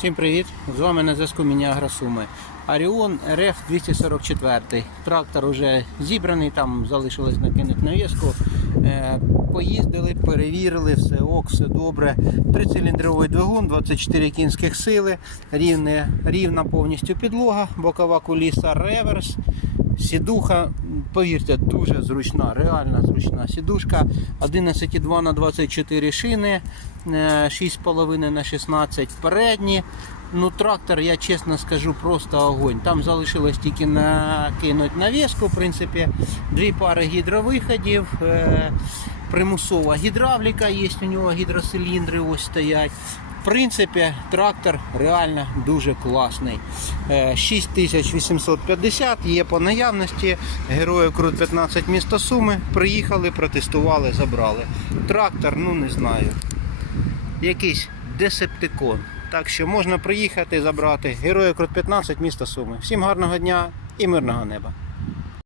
Всім привіт! З вами на зв'язку міні Агросуми. Аріон РФ 244. Трактор вже зібраний, там залишилось накинути навіску. Е, Поїздили, перевірили, все ок, все добре. Трициліндровий двигун, 24 кінських сили, рівне, рівна повністю підлога, бокова куліса, реверс. Сідуха, повірте, дуже зручна, реально зручна сідушка. 11,2 на 24 шини, е, 6,5 на 16 передні. Ну, трактор, я чесно скажу, просто огонь. Там залишилось тільки накинути навіску, в принципі, дві пари гідровиходів, е, примусова гідравліка, є у нього гідросиліндри ось стоять. В принципі, трактор реально дуже класний. Е, 6850 є по наявності. Героїв Крут 15 місто Суми. Приїхали, протестували, забрали. Трактор, ну не знаю. Якийсь десептикон. Так що можна приїхати забрати. Героїв Крут 15 місто Суми. Всім гарного дня і мирного неба.